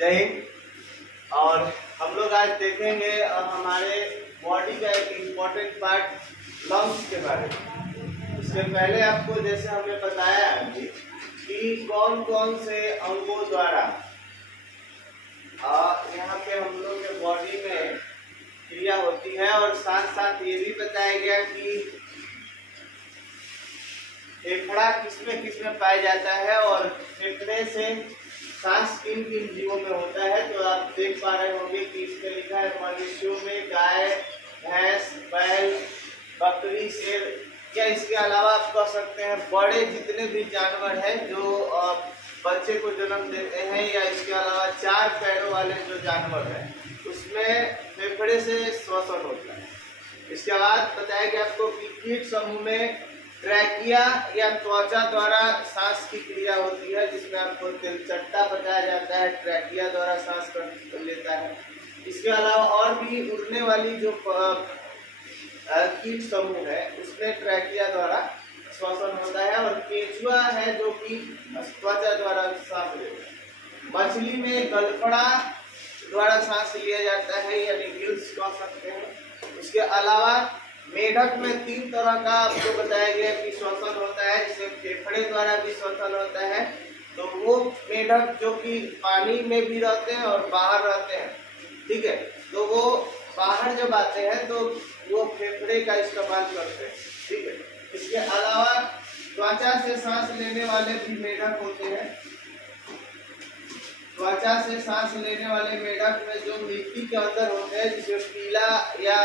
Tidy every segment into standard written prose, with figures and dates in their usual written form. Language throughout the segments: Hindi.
जय हिंद। और हम लोग आज देखेंगे हमारे बॉडी का एक इम्पोर्टेंट पार्ट लंग्स के बारे में। इससे पहले आपको जैसे हमने बताया अभी कि कौन कौन से अंगों द्वारा यहाँ पे हम लोग के बॉडी में क्रिया होती है, और साथ साथ ये भी बताया गया कि फेफड़ा किसमें किसमें पाया जाता है और फेफड़े से सांस किन किन जीवों में होता है। तो आप देख पा रहे होंगे कि इसमें लिखा है मनुष्यों में गाय, भैंस, बैल, बकरी, शेर, या इसके अलावा आप कह सकते हैं बड़े जितने भी जानवर हैं जो बच्चे को जन्म देते हैं, या इसके अलावा 4 पैरों वाले जो जानवर हैं उसमें फेफड़े से श्वसन होता है। इसके बाद बताया गया आपको कि कीट समूह में ट्रैकिया या त्वचा द्वारा सांस की क्रिया होती है, जिसमें आपको तिलचट्टा बताया जाता है, ट्रैकिया द्वारा सांस कर लेता है। इसके अलावा और भी उड़ने वाली जो कीट समूह है उसमें ट्रैकिया द्वारा श्वसन होता है, और केंचुआ है जो कि त्वचा द्वारा सांस लेता है। मछली में गलफड़ा द्वारा सांस लिया जाता है, यानी गिल्स कह सकते हैं। उसके अलावा मेढक में 3 तरह का आपको बताया गया कि श्वसन होता है, जिसमें फेफड़े द्वारा भी श्वसन होता है। तो वो मेढक जो कि पानी में भी रहते हैं और बाहर रहते हैं, ठीक है, तो वो बाहर जब आते हैं तो वो फेफड़े का इस्तेमाल करते हैं, ठीक है। इसके अलावा त्वचा से सांस लेने वाले भी मेढक होते हैं। त्वचा से सांस लेने वाले मेढक में जो मिट्टी के अंदर होते हैं, जिसे पीला या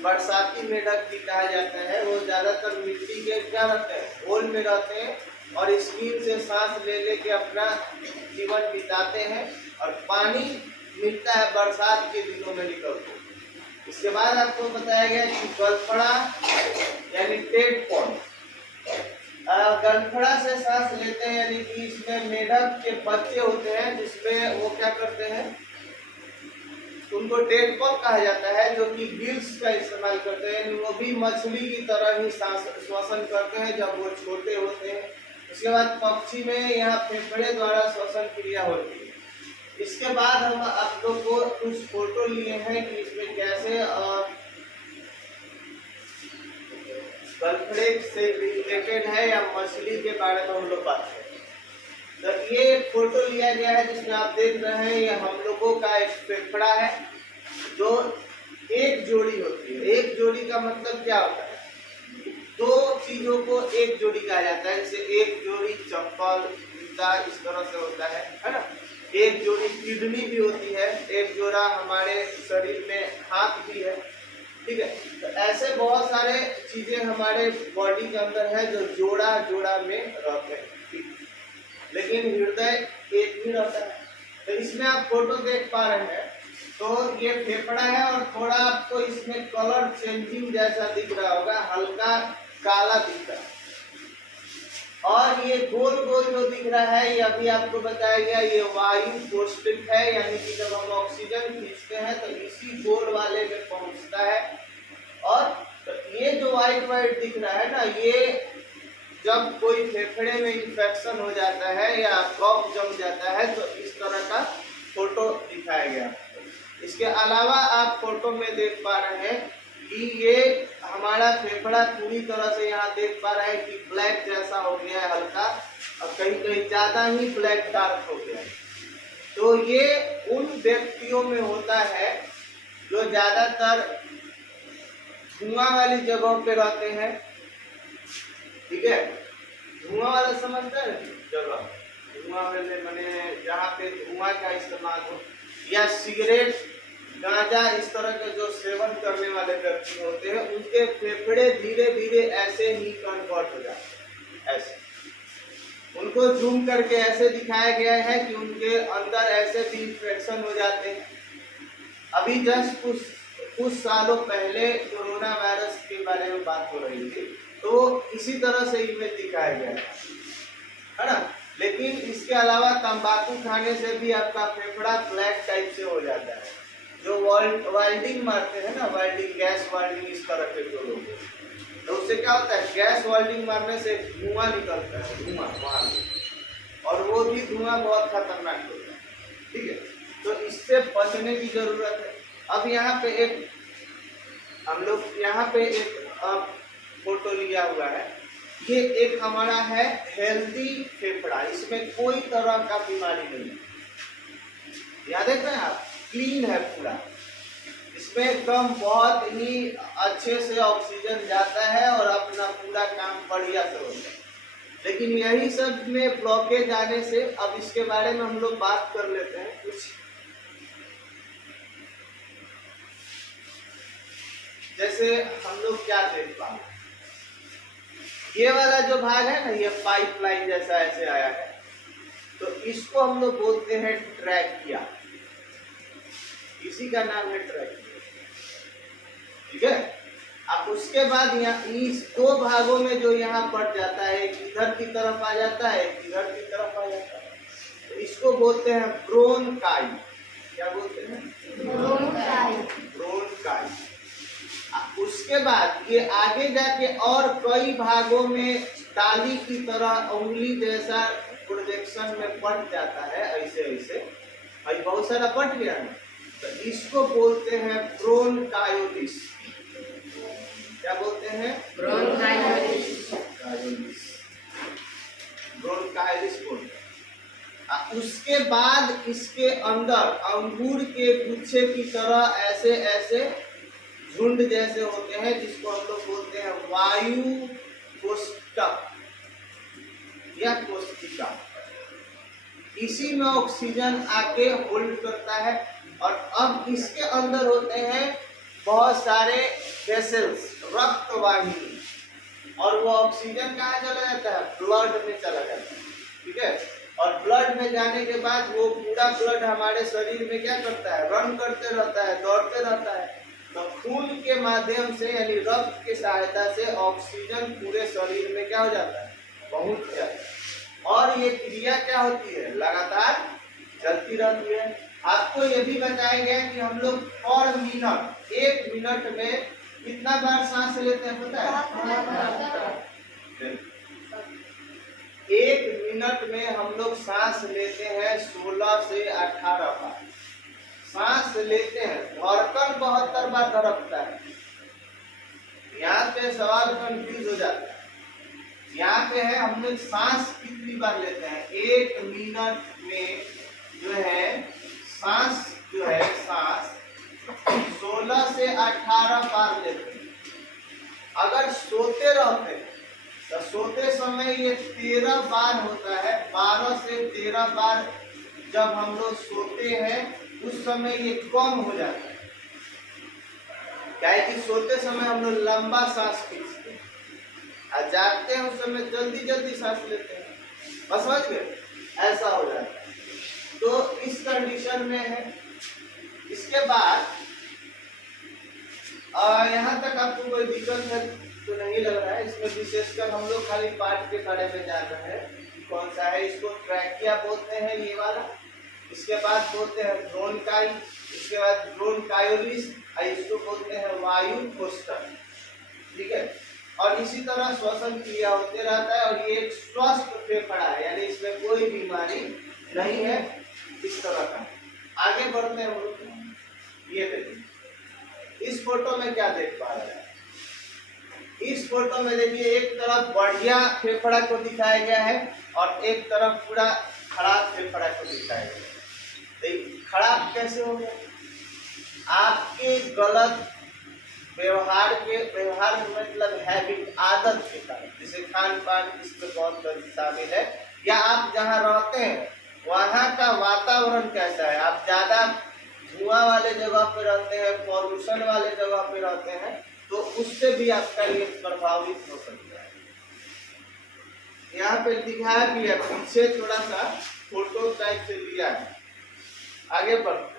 बरसाती मेढक भी कहा जाता है, वो ज्यादातर मिट्टी के क्या रहते हैं, होल में रहते हैं, और स्किन से सांस ले लेके अपना जीवन बिताते हैं, और पानी मिलता है बरसात के दिनों में निकलते हैं। इसके बाद आपको बताया गया कि गलफड़ा यानी टेडपॉड, गलफड़ा से सांस लेते हैं, यानी कि इसमें मेढक के बच्चे होते हैं, जिसमें वो क्या करते हैं, उनको टेडपॉड कहा जाता है, जो कि गिल्स का इस्तेमाल करते हैं। वो भी मछली की तरह ही सांस श्वसन करते हैं जब वो छोटे होते हैं। उसके बाद पक्षी में यहाँ फेफड़े द्वारा श्वसन क्रिया होती है। इसके बाद हम आप लोग को कुछ फोटो लिए हैं कि इसमें कैसे गलफड़े से रिलेटेड है या मछली के बारे में हम लोग बात करें। तो ये एक फोटो लिया गया है जिसमें आप देख रहे हैं ये हम लोगों का एक फेफड़ा है जो एक जोड़ी होती है। एक जोड़ी का मतलब क्या होता है, 2 चीजों को एक जोड़ी कहा जाता है। जैसे एक जोड़ी चप्पल, जूता, इस तरह से होता है ना। एक जोड़ी किडनी भी होती है, एक जोड़ा हमारे शरीर में हाथ भी है, ठीक है। तो ऐसे बहुत सारे चीजें हमारे बॉडी के अंदर है जो जोड़ा जोड़ा में रहते हैं, ठीक। लेकिन हृदय एक ही रहता है। तो इसमें आप फोटो देख पा रहे हैं, तो ये फेफड़ा है और थोड़ा आपको इसमें कलर चेंजिंग जैसा दिख रहा होगा, हल्का काला दिख रहा है। और ये गोल गोल जो दिख रहा है, ये अभी आपको बताया गया, ये वायु कोष्ठक है, यानी कि जब हम ऑक्सीजन खींचते हैं तो इसी गोल वाले में पहुंचता है। और तो ये जो व्हाइट व्हाइट दिख रहा है ना, ये जब कोई फेफड़े में इंफेक्शन हो जाता है या कफ जम जाता है तो इस तरह का फोटो दिखाया गया। इसके अलावा आप फोटो में देख पा रहे हैं कि ये हमारा फेफड़ा पूरी तरह से यहाँ देख पा रहे हैं कि ब्लैक जैसा हो गया है हल्का, और कहीं कहीं ज्यादा ही ब्लैक डार्क हो गया है। तो ये उन व्यक्तियों में होता है जो ज्यादातर धुआं वाली जगहों पे रहते हैं, ठीक है। धुआं वाला समझते हैं जगह, धुआं वाले मैंने जहाँ पे धुआं का इस्तेमाल हो, या सिगरेट, गांजा, इस तरह के जो सेवन करने वाले व्यक्ति होते हैं, उनके फेफड़े धीरे धीरे ऐसे ही कन्वर्ट हो जाते हैं। ऐसे उनको जूम करके ऐसे दिखाया गया है कि उनके अंदर ऐसे भी इंफेक्शन हो जाते हैं। अभी जस्ट कुछ सालों पहले कोरोना वायरस के बारे में बात हो रही थी, तो इसी तरह से इमेज दिखाया गया है ना। लेकिन इसके अलावा तंबाकू खाने से भी आपका फेफड़ा ब्लैक टाइप से हो जाता है। जो वेल्डिंग मारते हैं ना, वेल्डिंग, गैस वेल्डिंग, इस तरह के जो लोग, तो उससे क्या होता है, गैस वेल्डिंग मारने से धुआं निकलता है, धुआं वहां से, और वो भी धुआं बहुत खतरनाक होता है, ठीक है। तो इससे बचने की जरूरत है। अब यहाँ पे एक हम लोग यहाँ पे एक फोटो लिया हुआ है। ये एक हमारा है हेल्दी फेफड़ा, इसमें कोई तरह का बीमारी नहीं है। याद देख रहे हैं आप, क्लीन है पूरा, इसमें एकदम बहुत ही अच्छे से ऑक्सीजन जाता है और अपना पूरा काम बढ़िया से होता है। लेकिन यही सब में ब्लॉकेज आने से, अब इसके बारे में हम लोग बात कर लेते हैं कुछ। जैसे हम लोग क्या देख पा रहे हैं, ये वाला जो भाग है ना, ये पाइपलाइन जैसा ऐसे आया है, तो इसको हम लोग बोलते हैं ट्रैकिया। इसी का नाम है ट्रैकिया, ठीक है। अब उसके बाद यहाँ इस दो भागों में जो यहाँ पड़ जाता है, एक इधर की तरफ आ जाता है, एक इधर की तरफ आ जाता है, तो इसको बोलते हैं ब्रोनकाई। क्या बोलते हैं? ब्रोनकाई। ब्रोनकाई। उसके बाद ये आगे जाके और कई भागों में ताली की तरह उंगली जैसा प्रोजेक्शन में पट जाता है, ऐसे ऐसे भाई बहुत सारा पट गया है, तो इसको बोलते हैं ब्रोनकायोलिस। क्या बोलते हैं? ब्रोनकायोलिस। ब्रोनकायोलिस बोलते हैं। उसके बाद इसके अंदर अंगूर के गुच्छे की तरह ऐसे ऐसे झुंड जैसे होते हैं, जिसको हम लोग बोलते हैं वायु कोष्ठक या कोष्ठिका। इसी में ऑक्सीजन आके होल्ड करता है, और अब इसके अंदर होते हैं बहुत सारे वेसल्स, रक्त वाहिनी, और वो ऑक्सीजन कहाँ चला जाता है? ब्लड में चला जाता है, ठीक है। और ब्लड में जाने के बाद वो पूरा ब्लड हमारे शरीर में क्या करता है? रन करते रहता है, दौड़ते रहता है। तो खून के माध्यम से यानी रक्त की सहायता से ऑक्सीजन पूरे शरीर में क्या हो जाता है? पहुंच जाता है, और ये क्रिया क्या होती है? लगातार चलती रहती है। आपको ये भी बताया गया कि हम लोग पर मिनट, 1 मिनट में कितना बार सांस लेते हैं पता है? 1 मिनट में हम लोग सांस लेते हैं 16 से 18 बार सांस लेते हैं। धड़कन 72 बार धड़कता है। यहाँ पे सवाल कंफ्यूज हो जाता है। यहाँ पे है हम लोग सांस कितनी बार लेते हैं? 1 मिनट में जो है सांस 16 से 18 बार लेते हैं। अगर सोते रहते हैं तो सोते समय ये 13 बार होता है। 12 से 13 बार जब हम लोग सोते हैं उस समय ये कम हो जाता है, क्या है कि सोते समय हम लोग लंबा सांस खींचते हैं, और जागते हैं उस समय जल्दी जल्दी सांस लेते हैं। बस समझ गए? ऐसा हो जाता है। तो इस कंडीशन में है। इसके बाद यहाँ तक आपको कोई दिक्कत है तो नहीं लग रहा है। इसमें विशेषकर हम लोग खाली पार्ट के बारे में जान रहे हैं कौन सा है। इसको ट्रैकिया बोलते हैं, ये वाला। इसके बाद बोलते हैं ब्रोनकाई, इसके बाद ब्रोनकायोलिस, इसको बोलते हैं वायु कोष्ठक, ठीक है। और इसी तरह श्वसन क्रिया होते रहता है, और ये एक स्वस्थ फेफड़ा है, यानी इसमें कोई बीमारी नहीं है इस तरह का। आगे बढ़ते हैं हम लोग। ये देखिए इस फोटो में क्या देख पा रहे हैं? इस फोटो में देखिए एक तरफ बढ़िया फेफड़ा को दिखाया गया है, और एक तरफ पूरा खराब फेफड़ा को दिखाया गया है। खराब कैसे हो गया? आपके गलत व्यवहार मतलब हैबिट, आदत के कारण, जैसे खान पान इसमें बहुत शामिल है, या आप जहाँ रहते हैं वहाँ का वातावरण कैसा है। आप ज़्यादा धुआं वाले जगह पे रहते हैं, पॉल्यूशन वाले जगह पे रहते हैं, तो उससे भी आपका ये प्रभावित हो सकता है। यहाँ पे दिखाया भी है, पीछे थोड़ा सा फोटो टाइप से लिया है। आगे बढ़ते,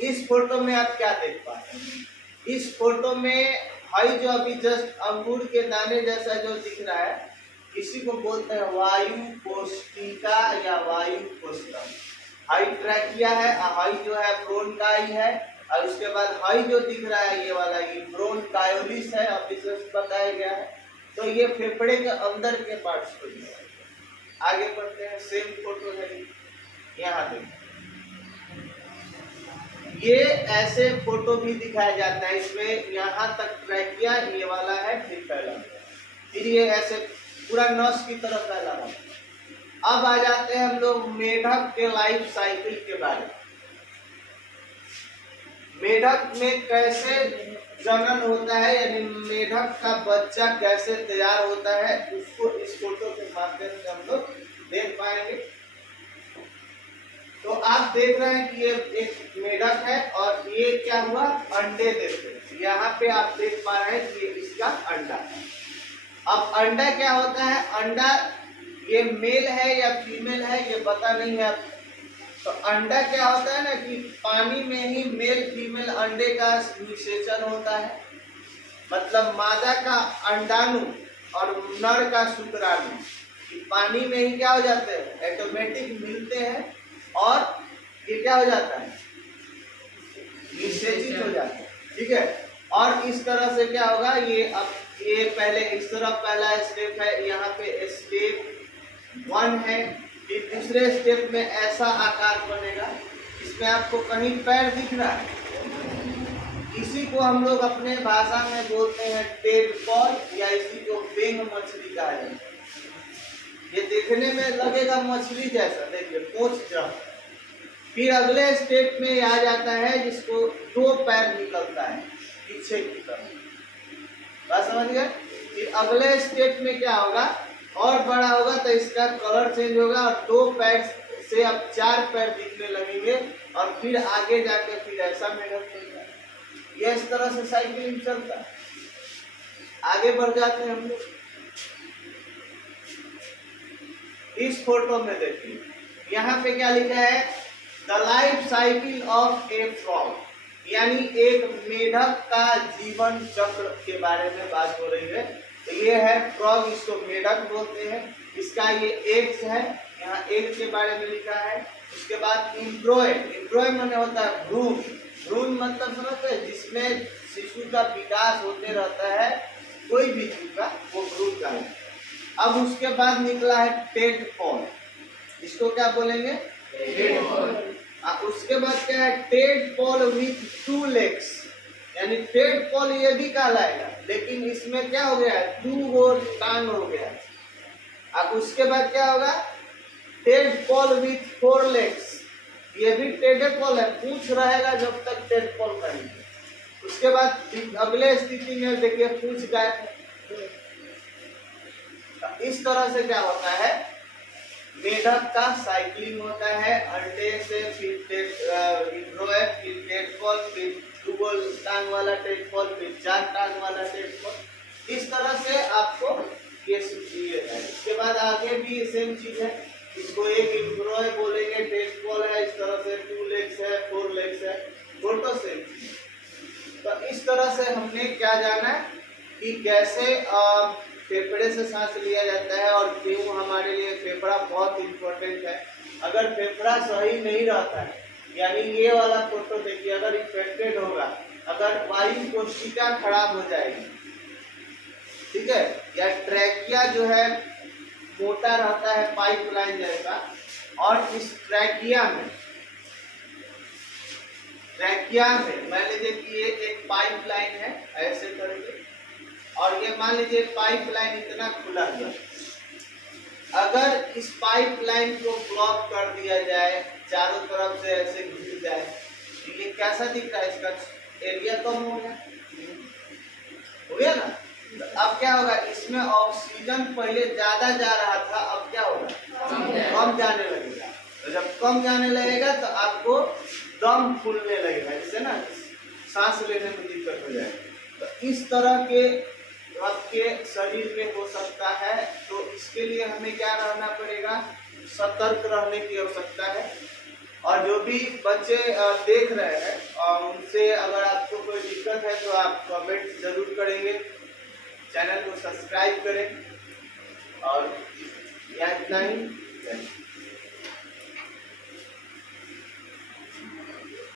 इस फोटो में आप क्या देख पाते हैं? इस फोटो में हाई जो अभी जस्ट अंगूर के दाने जैसा जो दिख रहा है, इसी को बोलते हैं वायु कोष्ठिका या वायु कोष्ठक। हाई ट्रैकिया है, हाई जो है ब्रोनकाई है, और उसके बाद हाई जो दिख रहा है ये वाला, ये ब्रोनकायोलिस है, अभी जस्ट बताया गया है। तो ये फेफड़े के अंदर के पार्ट्स को दिया है। आगे बढ़ते हैं, सेम फोटो है। यहाँ देखिए, ये ऐसे फोटो भी दिखाया जाता है। इसमें यहाँ तक ट्रैकिया ये वाला है, फिर फैला, फिर ये ऐसे पूरा नस की तरफ फैला हुआ। अब आ जाते हैं हम लोग मेढक के लाइफ साइकिल के बारे में। मेढक में कैसे जनन होता है, यानी मेढक का बच्चा कैसे तैयार होता है, उसको इस फोटो के माध्यम से हम लोग देख पाएंगे। तो आप देख रहे हैं कि ये एक मेढक है और ये क्या हुआ, अंडे देते हैं। यहाँ पे आप देख पा रहे हैं कि ये इसका अंडा है। अब अंडा क्या होता है, अंडा ये मेल है या फीमेल है ये पता नहीं है। तो अंडा क्या होता है ना कि पानी में ही मेल फीमेल अंडे का निषेचन होता है, मतलब मादा का अंडाणु और नर का शुक्राणु पानी में ही क्या हो जाते हैं, ऑटोमेटिक मिलते हैं और ये क्या हो जाता है, निषेचित हो जाता है। ठीक है, और इस तरह से क्या होगा, ये अब ये पहले इस तरफ पहला स्टेप है, यहाँ पे स्टेप 1 है। फिर दूसरे स्टेप में ऐसा आकार बनेगा, इसमें आपको कहीं पैर दिख रहा है, इसी को हम लोग अपने भाषा में बोलते हैं टेडपॉल या इसी को बेंग मछली कहा जाता है। ये देखने में लगेगा मछली जैसा, देखिए पोंछ जब। फिर अगले स्टेप में आ जाता है जिसको 2 पैर निकलता है पीछे की तरफ, बात समझ गए। फिर अगले स्टेप में क्या होगा, और बड़ा होगा तो इसका कलर चेंज होगा और 2 पैर से अब 4 पैर दिखने लगेंगे और फिर आगे जाके फिर ऐसा मेढक मिलता है। ये इस तरह से साइकिलिंग चलता है। आगे बढ़ जाते हैं हम लोग, इस फोटो में देखिए, यहाँ पे क्या लिखा है, the life cycle of A frog, यानी एक मेढक का जीवन चक्र के बारे में बात हो रही है। तो ये है फ्रॉग, इसको मेढक बोलते हैं। इसका ये एग्स है, यहाँ एग्स के बारे में लिखा है। उसके बाद एम्ब्रॉय, एम्ब्रॉय माने होता है भ्रूण, भ्रूण मतलब समझते हैं जिसमें शिशु का विकास होते रहता है, कोई भी जीव का, वो भ्रूण का है। अब उसके बाद निकला है टेडपॉल, इसको क्या बोलेंगे, टेडपॉल। उसके बाद क्या है, टेडपॉल विथ 2 लेग्स, यानी टेडपॉल ये भी कहलाएगा, लेकिन इसमें क्या हो गया है, 2 टांग हो गया। अब उसके बाद क्या होगा, टेडपॉल विथ 4 लेग्स, ये भी टेडपॉल है, पूंछ रहेगा जब तक टेडपॉल करेंगे। उसके बाद अगले स्थिति में देखिए पूंछ गायब है। इस तरह से क्या होता है, मेढक का साइकिलिंग होता है, अंडे से फिर एम्ब्रॉय, फिर टेडपॉल, फिर 2 टांग वाला टेडपॉल, फिर 4 टांग वाला टेडपॉल। इस तरह से आपको ये सीखिए है। इसके बाद आगे भी सेम चीज है, इसको एक एम्ब्रॉय बोलेंगे, टेडपॉल है, इस तरह से 2 लेग्स है, 4 लेग्स है, फोटो सेम चीज। तो इस तरह से हमने क्या जाना कि कैसे फेफड़े से सांस लिया जाता है और क्यों हमारे लिए फेफड़ा बहुत इम्पोर्टेंट है। अगर फेफड़ा सही नहीं रहता है, यानी ये वाला फोटो देखिए, अगर इन्फेक्टेड होगा, अगर वायु कोशिका खराब हो जाएगी, ठीक है, या ट्रैकिया जो है मोटा रहता है पाइपलाइन जैसा, और इस ट्रैकिया में मान लीजिए कि ये एक पाइपलाइन है ऐसे करके, और ये मान लीजिए पाइपलाइन इतना खुला हुआ, अगर इस पाइपलाइन को ब्लॉक कर दिया जाए, चारों तरफ से ऐसे घिर जाए, तो ये कैसा दिख रहा है, इसका एरिया कम हो गया ना। तो अब क्या होगा, इसमें ऑक्सीजन पहले ज्यादा जा रहा था, अब क्या होगा, कम जाने लगेगा। तो जब कम जाने लगेगा तो आपको दम फूलने लगेगा, जिससे ना सांस लेने में दिक्कत हो जाए। तो इस तरह के आपके शरीर में हो सकता है। तो इसके लिए हमें क्या रहना पड़ेगा, सतर्क रहने की आवश्यकता है। और जो भी बच्चे देख रहे हैं उनसे अगर आपको कोई दिक्कत है तो आप कमेंट जरूर करेंगे, चैनल को सब्सक्राइब करें, और इतना ही।